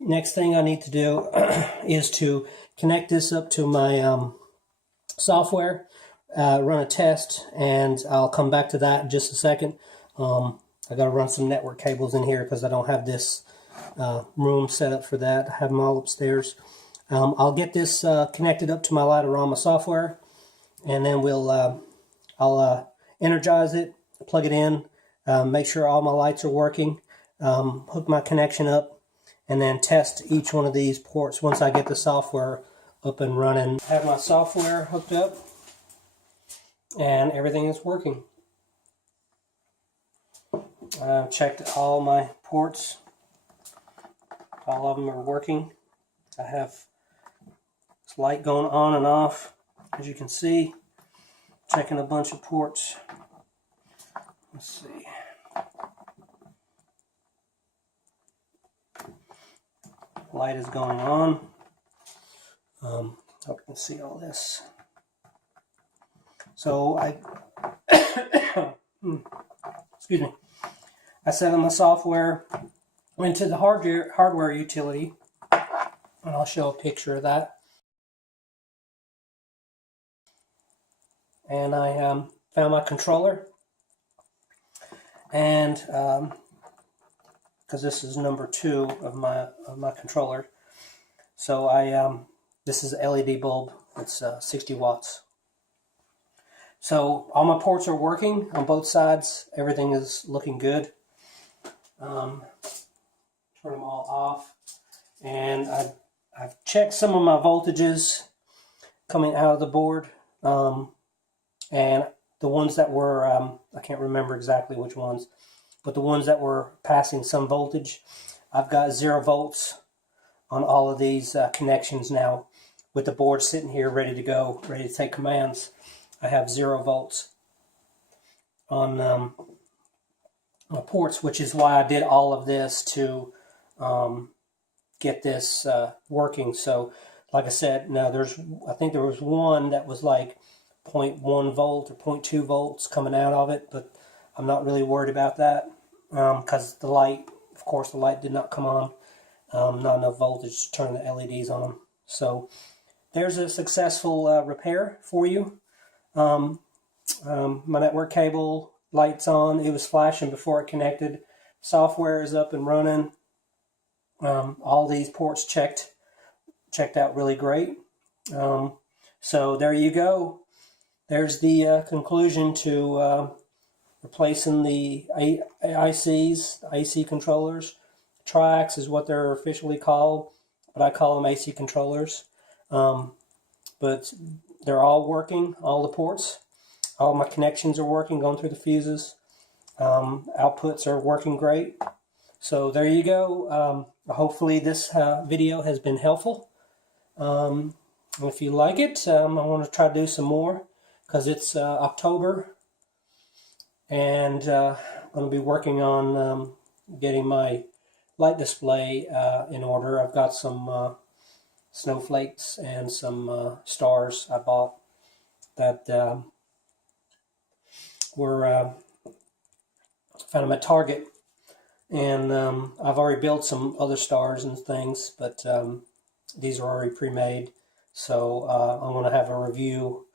next thing I need to do is to connect this up to my software, run a test, and I'll come back to that in just a second. I got to run some network cables in here because I don't have this room set up for that. I have them all upstairs. I'll get this connected up to my Light O Rama software, and then I'll energize it, plug it in, make sure all my lights are working, hook my connection up, and then test each one of these ports once I get the software up and running. I have my software hooked up, and everything is working. I've checked all my ports. All of them are working. I have this light going on and off, as you can see. Checking a bunch of ports. Let's see. Light is going on. Hope you can see all this. So excuse me. I set on my software, went to the hardware utility, and I'll show a picture of that. And I found my controller, and because this is number 2 of my controller, so this is an LED bulb. It's 60 watts. So all my ports are working on both sides. Everything is looking good. Turn them all off, and I've checked some of my voltages coming out of the board, and the ones that were I can't remember exactly which ones, but the ones that were passing some voltage, I've got 0 volts on all of these connections now. With the board sitting here ready to go, ready to take commands, I have 0 volts on my ports, which is why I did all of this to get this working. So, like I said, now I think there was one that was like 0.1 volt or 0.2 volts coming out of it, but I'm not really worried about that because the light, of course, the light did not come on. Not enough voltage to turn the LEDs on them. So there's a successful repair for you. My network cable, lights on. It was flashing before it connected. Software is up and running. All these ports checked out really great. So there you go. There's the conclusion to replacing the ICs, AC controllers. Triacs is what they're officially called, but I call them AC controllers. But they're all working, all the ports. All my connections are working, going through the fuses. Outputs are working great. So there you go. Hopefully this video has been helpful. If you like it, I want to try to do some more because it's October, and I'm going to be working on getting my light display in order. I've got some snowflakes and some stars I bought that were found them at Target, and I've already built some other stars and things, but these are already pre-made, so I'm going to have a review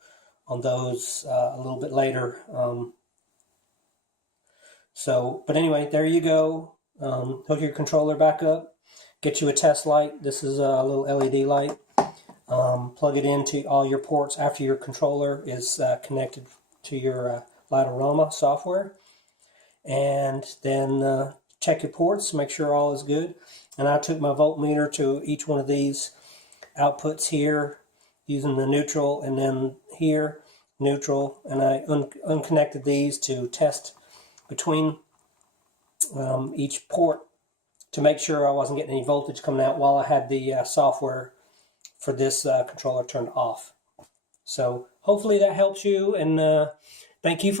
on those a little bit later. But anyway, there you go. Hook your controller back up, get you a test light. This is a little LED light. Plug it into all your ports after your controller is connected to your Light O Rama software, and then check your ports, make sure all is good. And I took my voltmeter to each one of these outputs here using the neutral, and then here neutral, and I unconnected these to test between each port to make sure I wasn't getting any voltage coming out while I had the software for this controller turned off. So hopefully that helps you, and thank you for watching.